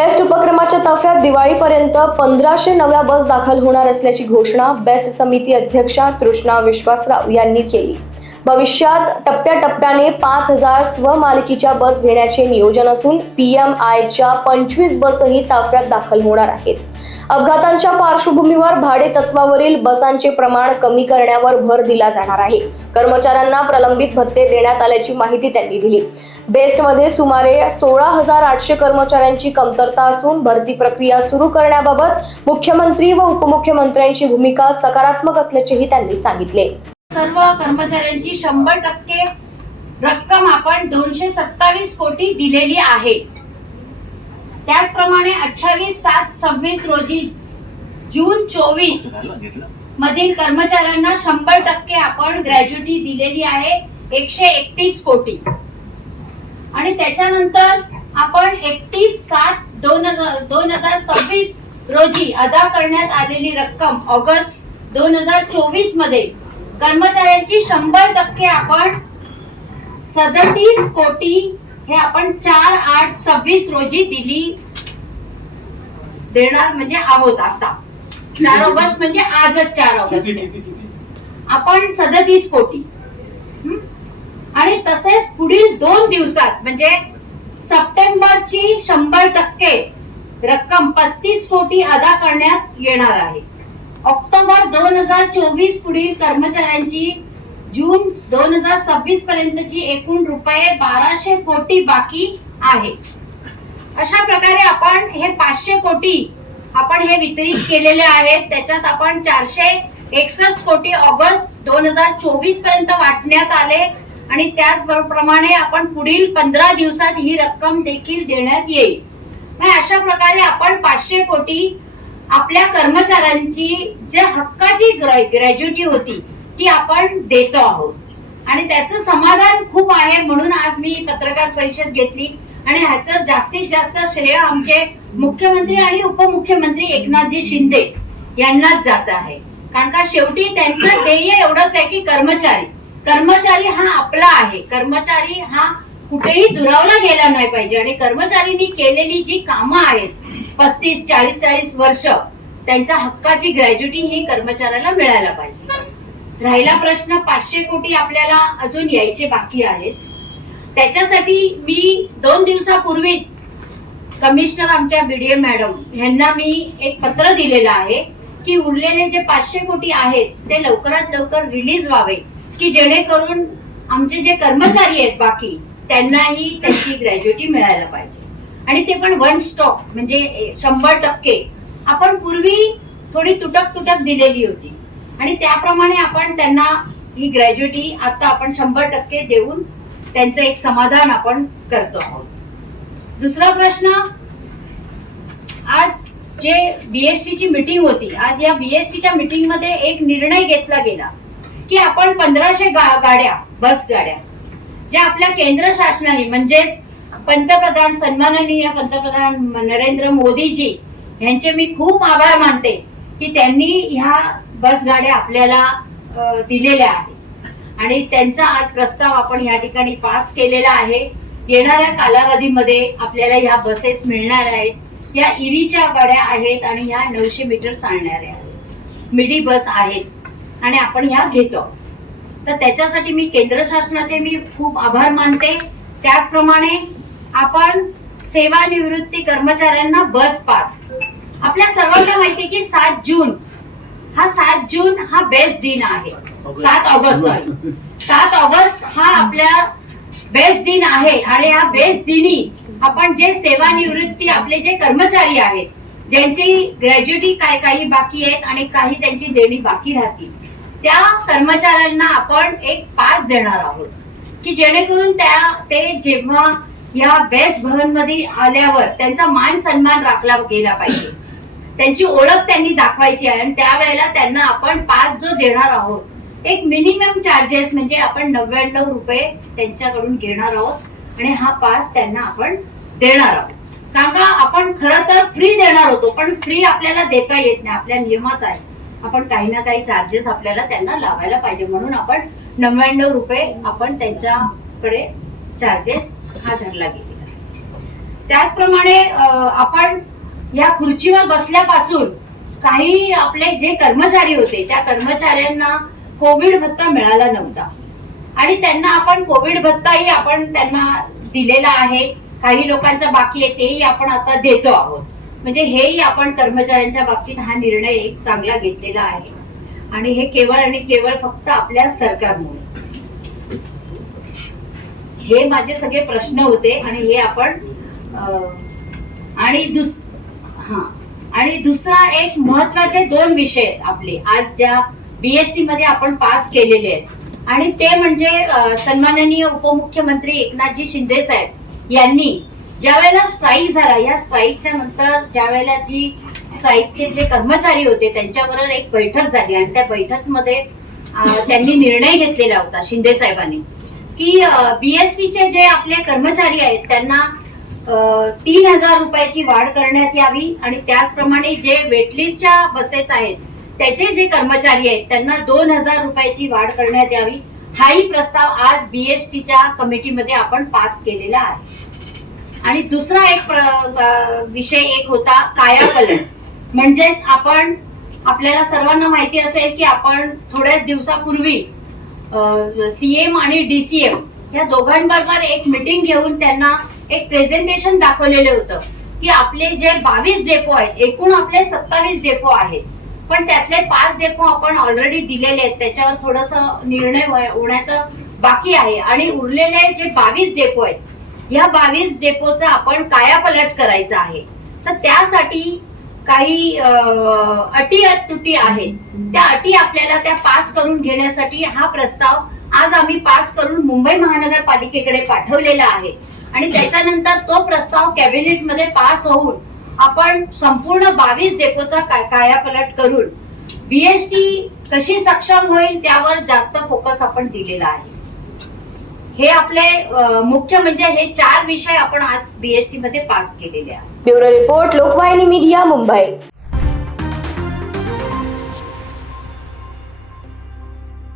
Best उपक्रमाच्या ताफ्यात दिवाळीपर्यंत 1500 नव्या बस दाखल होणार असल्याची घोषणा बेस्ट समिती अध्यक्षा तृष्णा विश्वासराव यांनी केली। भविष्यात टप्प्याटप्प्याने 5000 स्वमालकीच्या बस घेण्याचे नियोजन असून PMIच्या 25 बसही ताफ्यात दाखल होणार आहेत। अपघातांच्या पार्श्वभूमीवर भाडे तत्वावरील बसांचे प्रमाण कमी करण्यावर भर दिला जाणार आहे। कर्मचाऱ्यांना प्रलंबित भत्ते देण्यात आल्याची माहिती त्यांनी दिली। बेस्टमध्ये सुमारे 16,800 कर्मचाऱ्यांची कमतरता असून भरती प्रक्रिया सुरू करण्याबाबत मुख्यमंत्री व उपमुख्यमंत्र्यांची भूमिका सकारात्मक असल्याचेही त्यांनी सांगितले। सर्व कर्मचाऱ्यांची 100% रक्कम आपण 227 कोटी दिलेली आहे। त्याचप्रमाणे 28/7/26 रोजी जून 24 मधील कर्मचाऱ्यांना 100% आपण ग्रॅज्युटी दिलेली आहे 131 कोटी। आणि त्याच्यानंतर आपण 31/7/2026 रोजी अदा करण्यात आलेली रक्कम ऑगस्ट 2024 मध्ये कर्मचाऱ्यांची 100% आपण 37 कोटी हे आपण 4/8/26 रोजी देणार म्हणजे आहोत। आता 4 ऑगस्ट म्हणजे आजच 4 ऑगस्ट आपण 37 कोटी। आणि तसेच पुढील 2 दिवसात म्हणजे सप्टेंबरची 100% रक्कम 35 कोटी अदा करण्यात येणार आहे। ऑक्टोबर 2024 पुढील कर्मचाऱ्यांची जून 2026 पर्यंतची एकूण रुपये 1200 कोटी बाकी आहे। अशा प्रकारे आपण हे 500 कोटी आपण हे वितरित केलेले आहेत। त्याच्यात आपण 461 कोटी ऑगस्ट 2024 पर्यंत वाटण्यात आले आणि त्याचप्रमाणे आपण पुढील 15 दिवसात ही रक्कम देखील देण्यात येईल। अशा प्रकारे आपण 500 कोटी आपल्या कर्मचाऱ्यांची जे हक्काची ग्रॅज्युटी होती ती आपण देतो आहोत आणि त्याचं समाधान खूप आहे। म्हणून आज मी पत्रकार परिषद घेतली आणि ह्याचं जास्तीत जास्त श्रेय आमचे मुख्यमंत्री आणि उपमुख्यमंत्री एकनाथजी शिंदे यांनाच जात आहे। कारण का शेवटी त्यांचं ध्येय एवढंच आहे की कर्मचारी हा आपला आहे। कर्मचारी हा कुठेही दुरावला गेला नाही पाहिजे आणि कर्मचाऱ्यांनी केलेली जी कामं आहेत 35-40 वर्ष त्यांच्या हक्काची ग्रॅज्युटी ही कर्मचाऱ्याला मिळायला पाहिजे। राहिला प्रश्न 500 कोटी आपल्याला अजून यायचे बाकी आहेत। त्याच्यासाठी मी 2 दिवसापूर्वीच कमिशनर आमच्या BDA मॅडम यांना मी एक पत्र दिलेलं आहे की उरलेले जे 500 कोटी आहेत ते लवकरात लवकर रिलीज व्हावे की जेणेकरून आमचे जे कर्मचारी आहेत बाकी त्यांनाही त्यांची ग्रॅज्युटी मिळायला पाहिजे आणि ते पण वन स्टॉप म्हणजे 100%। आपण पूर्वी थोडी तुटक दिलेली होती आणि त्याप्रमाणे आपण त्यांना ही ग्रॅज्युटी आता आपण 100% देऊन त्यांचं एक समाधान आपण करतो आहोत। दुसरा प्रश्न, आज जे BST ची मीटिंग होती, आज या BST च्या मीटिंग मध्ये एक निर्णय घेतला गेला की आपण 1500 गाड्या बस गाड्या ज्या आपल्या केंद्र शासनाने म्हणजे पंतप्रधान सन्माननीय पंतप्रधान नरेंद्र मोदीजी यांचे मी खूप आभार मानते की त्यांनी ह्या बस गाड्या आपल्याला दिलेल्या आहेत आणि त्यांचा आज प्रस्ताव आपण या ठिकाणी पास केलेला आहे। येणाऱ्या कालावधीमध्ये आपल्याला ह्या बसेस मिळणार आहेत। या EVच्या गाड्या आहेत आणि ह्या 900 मीटर चालणाऱ्या मिडी बस आहेत आणि आपण ह्या घेतो। तर त्याच्यासाठी मी केंद्र शासनाचे मी खूप आभार मानते। त्याचप्रमाणे आपण सेवानिवृत्ती कर्मचाऱ्यांना बस पास, आपल्या सर्वांना माहिती की 7 जून हा बेस्ट दिन आहे। 7 ऑगस्ट हा आपल्या बेस्ट दिन आहे आणि या बेस्ट दिनी आपण जे सेवानिवृत्ती आपले जे कर्मचारी आहेत ज्यांची ग्रॅज्युटी काही बाकी आहेत आणि काही त्यांची देणी बाकी राहतील त्या कर्मचाऱ्यांना आपण एक पास देणार आहोत की जेणेकरून ते जेव्हा या बेस्ट भवन मध्ये आल्यावर त्यांचा मान सन्मान राखला गेला पाहिजे, त्यांची ओळख त्यांनी दाखवायची आहे आणि त्यावेळेला त्यांना आपण पास जो देणार आहोत एक मिनिमम चार्जेस म्हणजे आपण 99 रुपये त्यांच्याकडून घेणार आहोत आणि हा पास त्यांना आपण देणार आहोत। कारण का आपण खरं तर फ्री देणार होतो पण फ्री आपल्याला देता येत नाही, आपल्या नियमात आहे आपण काही ना काही चार्जेस आपल्याला त्यांना लावायला पाहिजे म्हणून आपण 99 रुपये आपण त्यांच्याकडे चार्जेस हा धरला गेलेला आहे। त्याचप्रमाणे आपण या खुर्चीवर बसल्यापासून काही आपले जे कर्मचारी होते त्या कर्मचाऱ्यांना कोविड भत्ता मिळाला नव्हता आणि त्यांना आपण कोविड भत्ताही आपण त्यांना दिलेला आहे. काही लोकांचा बाकी आहे तेही आपण आता देतो आहोत. म्हणजे हेही आपण कर्मचाऱ्यांच्या बाबतीत हा निर्णय एक चांगला घेतलेला आहे आणि हे केवळ आणि केवळ फक्त आपल्या सरकारमुळे. हे माझे सगळे प्रश्न होते आणि हे आपण आणि दुसरा एक महत्वाचे 2 विषय आहेत आपले आज ज्या बीएसटी मध्ये आपण पास केलेले आहेत आणि ते म्हणजे सन्माननीय उपमुख्यमंत्री एकनाथजी शिंदे साहेब यांनी ज्या वेळेला स्ट्राईक झाला, या स्ट्राईकच्या नंतर ज्या वेळेला जी स्ट्राईकचे जे कर्मचारी होते त्यांच्याबरोबर एक बैठक झाली आणि त्या बैठकीमध्ये त्यांनी निर्णय घेतलेला होता शिंदे साहेबांनी की बीएसटीचे जे आपले कर्मचारी आहेत त्यांना 3,000 रुपयाची वाढ करण्यात यावी आणि त्याचप्रमाणे जे वेटलिस्टच्या बसेस आहेत त्याचे जे कर्मचारी आहेत त्यांना 2,000 रुपयाची वाढ करण्यात यावी. हाही प्रस्ताव आज बीएसटीच्या कमिटीमध्ये आपण पास केलेला आहे. आणि दुसरा एक विषय एक होता कायापलट. म्हणजेच आपल्याला सर्वांना माहिती असेल की आपण थोड्याच दिवसापूर्वी सीएम आणि डीसीएम या दोघांबरोबर एक मीटिंग घेऊन त्यांना एक प्रेझेंटेशन दाखवलेलं होतं की आपले जे 22 डेपो आहेत, एकूण आपले 27 डेपो आहेत, पण त्यातले 5 डेपो आपण ऑलरेडी दिलेले आहेत, त्याच्यावर थोडंसं निर्णय होण्याचं बाकी आहे आणि उरलेले जे 22 डेपो आहेत या 22 डेपोचा आपण कायापलट करायचा आहे. तर त्यासाठी काही अटी तुटी आहेत, त्या अटी आपल्याला त्या पास करून घेण्यासाठी हा प्रस्ताव आज आम्ही पास करून मुंबई महानगरपालिकेकडे पाठवलेला आहे आणि त्याच्यानंतर तो प्रस्ताव कॅबिनेटमध्ये पास होऊन आपण संपूर्ण 22 डेपोचा कायापलट करून बीएसटी कशी सक्षम होईल त्यावर जास्त फोकस आपण दिलेला आहे. हे आपले मुख्य म्हणजे हे 4 विषय आपण आज बीएसटी मध्ये पास केलेले आहेत. Bureau report, Lokvahini media, Mumbai.